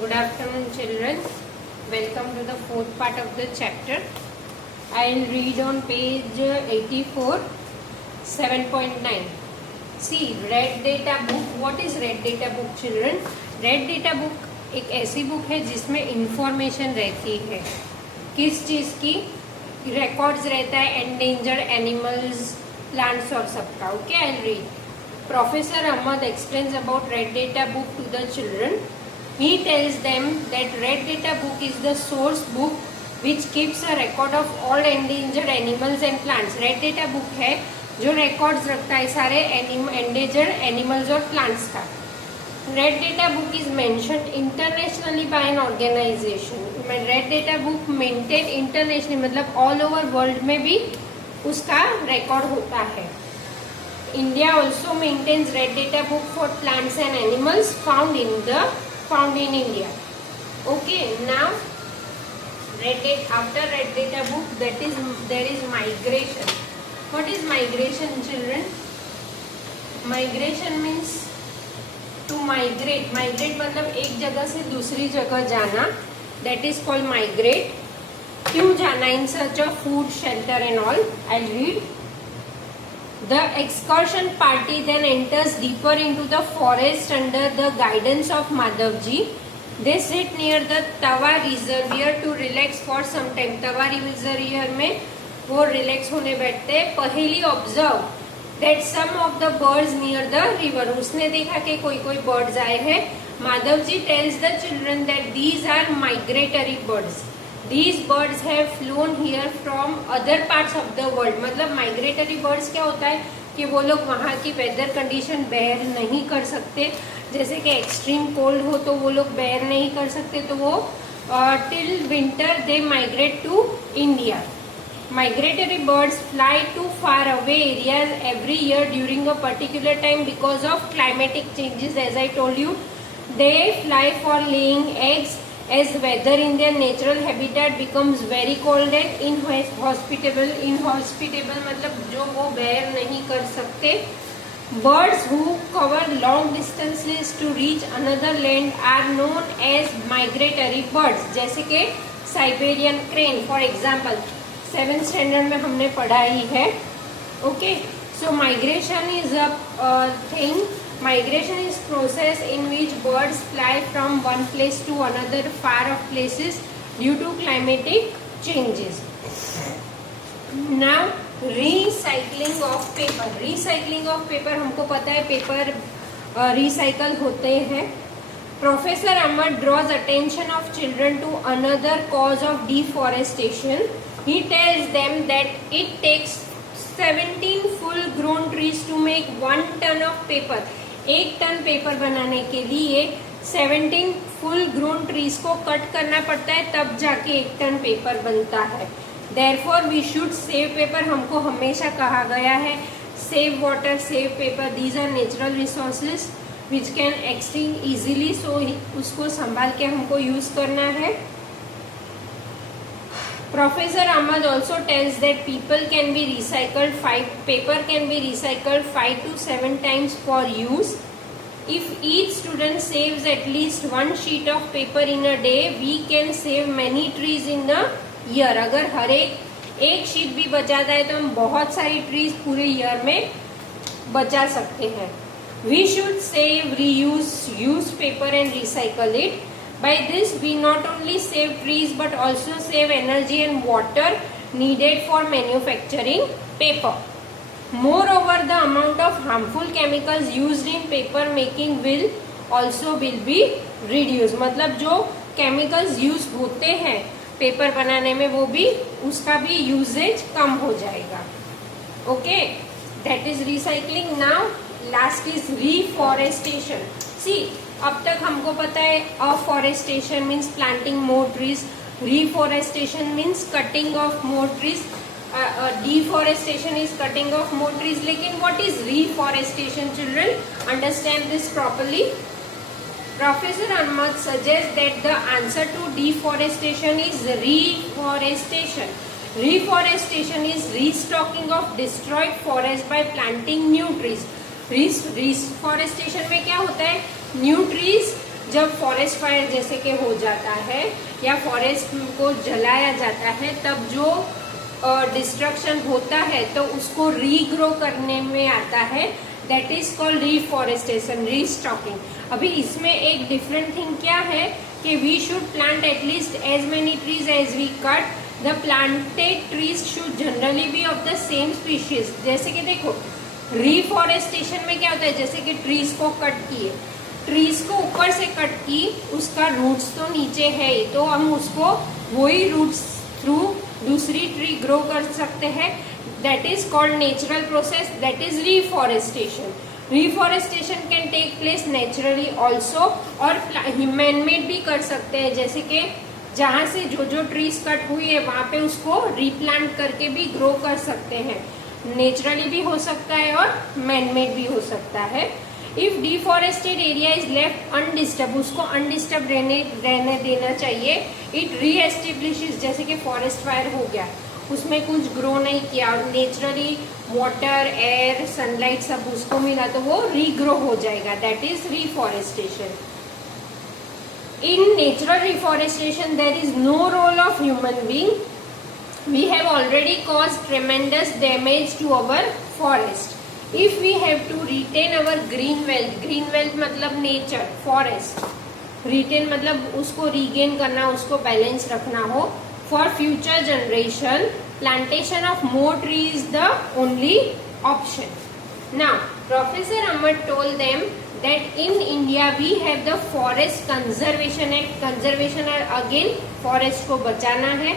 Good afternoon, children. Welcome to the fourth part of the chapter. I'll read on page 84, 7.9. See, red data book. What is red data book, children? Red data book एक ऐसी book है जिसमें information रहती है. किस चीज़ की? Records रहता है एंडेंजर्ड एनिमल्स, प्लांट्स और सबका. Okay, I read. Professor Ahmad explains about red data book to the children. He tells them that red data book is the source book which keeps a record of all endangered animals and plants. Red data book है जो records रखता है सारे endangered animals और plants का. Red data book is mentioned internationally by an organization. Red data book maintain internationally मतलब all over world में भी उसका record होता है. India also maintains red data book for plants and animals found in India. Okay, now after red data book there is migration. What is migration, children? Migration means to migrate. Migrate मतलब एक जगह से दूसरी जगह जाना. That is called migrate. क्यों जाना? In search of food, shelter and all. I'll read. The excursion party then enters deeper into the forest under the guidance of Madhavji. They sit near the Tawa reservoir to relax for some time. Tawa reservoir में वो relax होने बैठते हैं. Paheli observe that some of the birds near the river. उसने देखा कि कोई birds आए हैं. Madhavji tells the children that these are migratory birds. These birds have flown here from other parts of the world. मतलब migratory birds क्या होता है कि वो लोग वहाँ की वेदर कंडीशन बेयर नहीं कर सकते. जैसे कि एक्सट्रीम कोल्ड हो तो वो लोग बेयर नहीं कर सकते, तो वो till winter they migrate to India. Migratory birds fly to far away areas every year during a particular time because of climatic changes. As I told you, they fly for laying eggs. As weather in their natural habitat becomes very cold and inhospitable मतलब जो वो bear नहीं कर सकते. Birds who cover long distances to reach another land are known as migratory birds. जैसे कि Siberian crane for example, 7th standard में हमने पढ़ा ही है. Okay, so migration is a thing. Migration is process in which birds fly from one place to another far off places due to climatic changes. Now recycling of paper. Recycling of paper हमको पता है paper recycle होते हैं. Professor Ahmad draws attention of children to another cause of deforestation. He tells them that it takes 17 full grown trees to make 1 ton of paper. 1 ton paper बनाने के लिए 17 full grown trees को cut करना पड़ता है, तब जाके 1 ton paper बनता है. Therefore we should save paper. हमको हमेशा कहा गया है save water, save paper. These are natural resources which can extinct easily. So उसको संभाल के हमको यूज करना है. Professor Ahmad also tells that paper can be recycled 5 to 7 times for use. If each student saves at least 1 sheet of paper in a day, we can save many trees in a year. अगर हर एक sheet भी बचाता है तो हम बहुत सारी trees पूरे ईयर में बचा सकते हैं. We should save, reuse, use paper and recycle it. By this we not only save trees but also save energy and water needed for manufacturing paper. Moreover, the amount of harmful chemicals used in paper making will be reduced. मतलब जो chemicals use होते हैं paper बनाने में वो भी उसका भी यूजेज कम हो जाएगा. Okay, that is recycling. Now last is reforestation. See, अब तक हमको पता है afforestation means planting more trees, reforestation means cutting of more trees, deforestation is cutting of more trees. लेकिन what is reforestation, children? Understand this properly. Professor Ahmad suggests that the answer to deforestation is reforestation. Reforestation is restocking of destroyed forest by planting new trees. Reforestation में क्या होता है? New trees जब forest fire जैसे कि हो जाता है या फॉरेस्ट को जलाया जाता है, तब जो डिस्ट्रक्शन होता है तो उसको रीग्रो करने में आता है, that is called reforestation, restocking. अभी इसमें एक डिफरेंट थिंग क्या है कि we should plant at least as many trees as we cut. The planted trees should generally be of the same species. जैसे कि देखो रिफॉरेस्टेशन में क्या होता है, जैसे कि ट्रीज को कट किए, ट्रीज को ऊपर से कट की, उसका रूट्स तो नीचे है ही, तो हम उसको वही रूट्स थ्रू दूसरी ट्री ग्रो कर सकते हैं। That is called natural process, that is reforestation. Reforestation can take place naturally also, और मैन मेड भी कर सकते हैं, जैसे कि जहाँ से जो जो ट्रीज कट हुई है वहां पे उसको रिप्लांट करके भी ग्रो कर सकते हैं। नेचुरली भी हो सकता है और मैन मेड भी हो सकता है। If deforested area is left undisturb, उसको अनडिस्टर्ब रहने देना चाहिए। इट रीएस्टेब्लिशेस, जैसे कि फॉरेस्ट फायर हो गया, उसमें कुछ ग्रो नहीं किया और नेचुरली वाटर, एयर, सनलाइट सब उसको मिला तो वो रीग्रो हो जाएगा, that is reforestation. In natural reforestation there is no role of human being. We have already caused tremendous damage to our forest. If we have to retain our green wealth मतलब nature, forest, retain मतलब उसको regain करना, उसको balance रखना हो, for future generation, plantation of more trees is the only option. Now, Professor Amar told them that in India we have the Forest Conservation Act. Conservation again forest को बचाना है।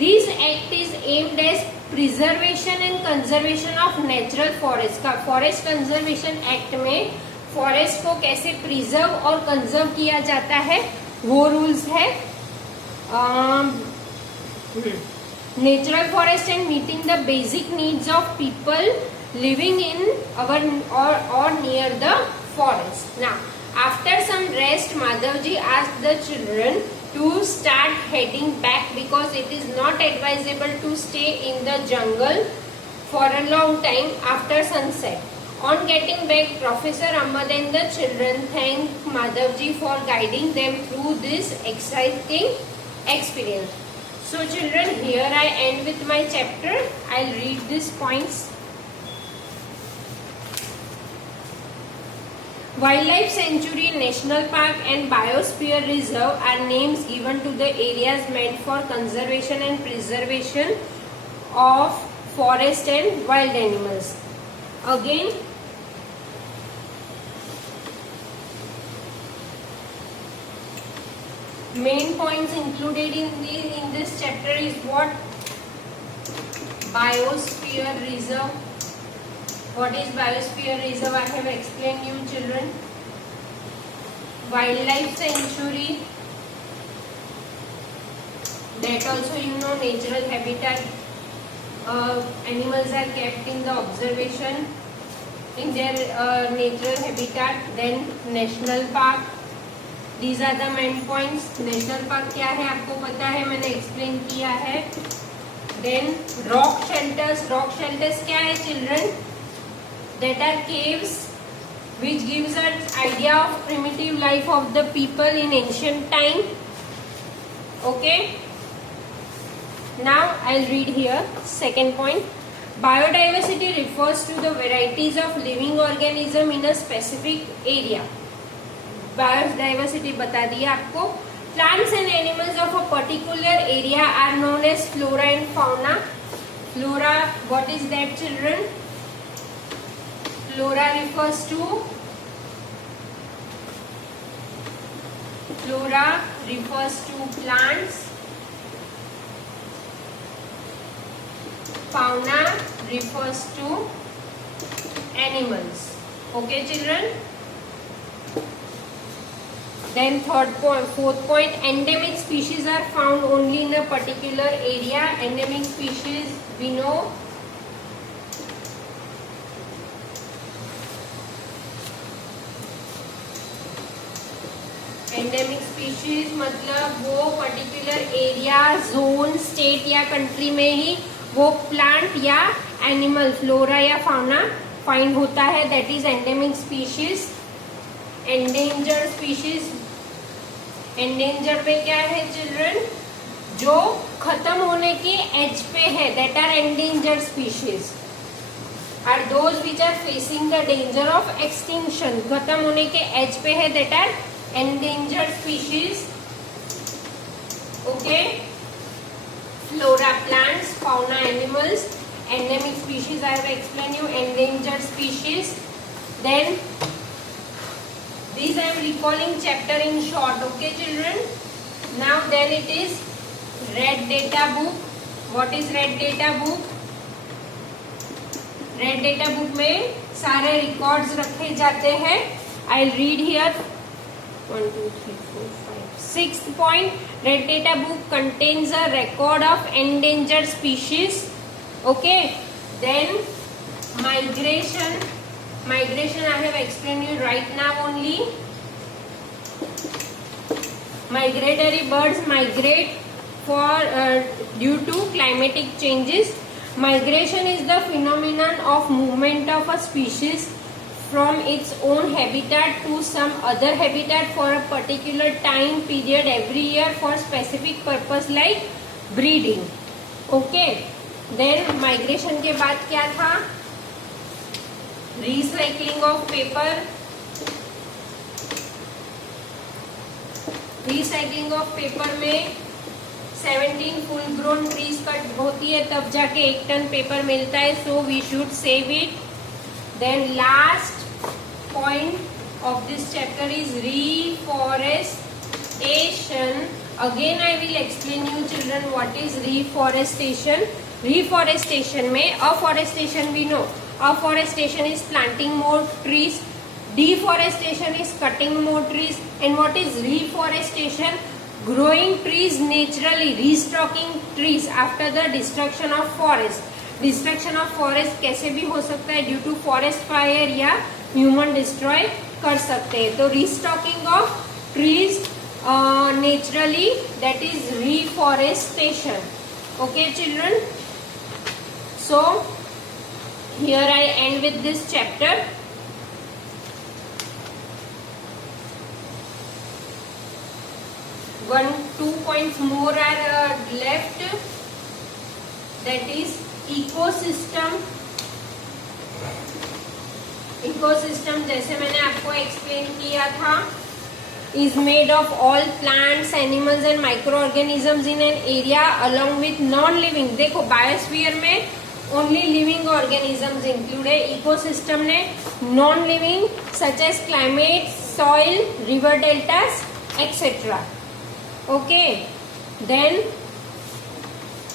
This act is aimed as preservation and conservation of natural forest। का forest conservation act में forest को कैसे preserve और conserve किया जाता है वो रूल्स है। Natural forest and meeting the basic needs of people living in our or near the forest. Now after some rest Madhavji asked the children to start heading back because it is not advisable to stay in the jungle for a long time after sunset. On getting back, Professor Ahmad and the children thanked Madhavji for guiding them through this exciting experience. So children, here I end with my chapter. I'll read these points. Wildlife Sanctuary, National Park and Biosphere Reserve are names given to the areas meant for conservation and preservation of forest and wild animals. Again, main points included in this chapter is what? Biosphere Reserve. What is Biosphere Reserve? I have explained you children. Wildlife Sanctuary, that also you know, natural habitat. Animals are kept in the observation in their natural habitat. Then National Park. These are the main points. National Park क्या है आपको पता है, मैंने explain किया है. Then rock shelters. Rock shelters क्या है children? That are caves which gives us idea of primitive life of the people in ancient time. Okay, now I'll read here second point. Biodiversity refers to the varieties of living organism in a specific area. Biodiversity बता दिया आपको. Plants and animals of a particular area are known as flora and fauna. Flora, what is that children? Flora refers to plants. Fauna refers to animals. Okay children. Then fourth point, endemic species are found only in a particular area. Endemic species we know endemic species मतलब वो particular area, zone, state या country में ही वो plant या animal, flora या fauna find होता है, that is endemic species. Endangered species endangered में क्या है चिल्ड्रन, जो खत्म होने के एज पे है, that are endangered species are those which are facing the danger of extinction, खत्म होने के एज पे है, that are endangered species. Okay, flora plants, fauna animals, endemic species I have explained you, endangered species. Then these I am recalling chapter in short. Okay children, now then it is red data book. What is red data book? Red data book में सारे records रखे जाते हैं. I'll read here 1 2 3 4 5 6th point. Red data book contains a record of endangered species. Okay, then migration I have explained you right now only. Migratory birds migrate for due to climatic changes. Migration is the phenomenon of movement of a species from its own habitat to some other habitat for a particular time period every year for specific purpose like breeding. Okay, then migration के बाद क्या था, recycling of paper. Recycling of paper में 17 full grown trees cut होती है, तब जाके 1 ton paper मिलता है, so we should save it. Then last point of this chapter is reforestation. Again I will explain you children what is reforestation. Reforestation में afforestation we know. Afforestation is planting more trees. Deforestation is cutting more trees. And what is reforestation? Growing trees naturally, restocking trees after the destruction of forest. Destruction of forest कैसे भी हो सकता है, due to forest fire या human destroy कर सकते हैं. तो restocking of trees naturally, that is reforestation. Okay children. So here I end with this chapter. Two points more are left. That is ecosystem. Ecosystem जैसे मैंने आपको explain किया था, is made of all plants, animals and microorganisms in an area along with non-living. देखो biosphere में only living organisms include है, ecosystem ने non-living such as climate, soil, river deltas, etc. Okay, then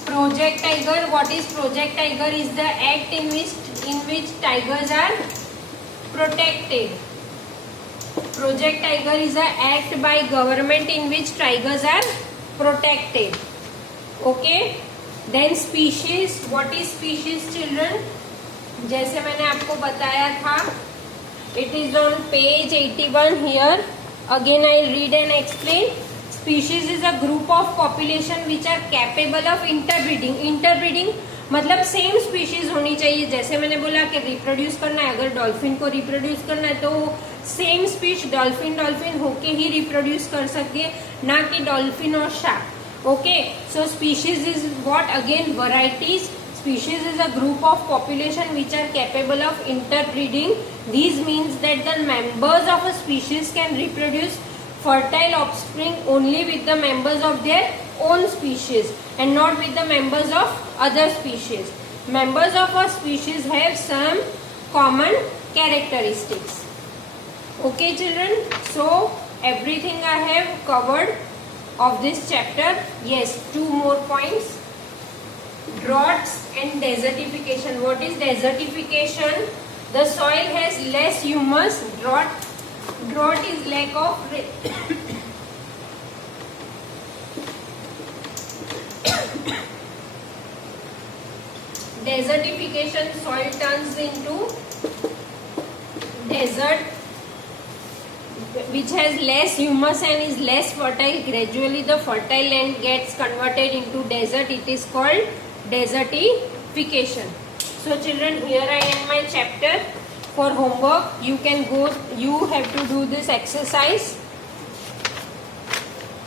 Project Tiger. What is Project Tiger? Is the act in which tigers are protected. Project Tiger is an act by government in which tigers are protected. Okay. Then species. What is species children? जैसे मैंने आपको बताया था, it is on page 81 here. Again I'll read and explain. Species is a group of population which are capable of interbreeding. Interbreeding मतलब same species होनी चाहिए. जैसे मैंने बोला कि रिप्रोड्यूस करना है, अगर डॉल्फिन को रिप्रोड्यूस करना है तो सेम स्पीच डॉल्फिन होके ही रिप्रोड्यूस कर सकती है, ना कि डॉल्फिन और shark. Okay, so species is what? Again varieties. Species is a group of population which are capable of interbreeding. This means that the members of a species can reproduce fertile offspring only with the members of their own species and not with the members of other species. Members of a species have some common characteristics. Okay children, so everything I have covered of this chapter. Yes, 2 more points. Droughts and desertification. What is desertification? The soil has less humus. Drought is lack of desertification. Soil turns into desert which has less humus and is less fertile. Gradually the fertile land gets converted into desert. It is called desertification. So children, here I end my chapter. For homework, you can go, you have to do this exercise.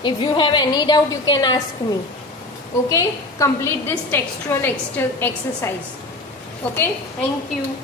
If you have any doubt, you can ask me. Okay, complete this textual exercise. Okay, thank you.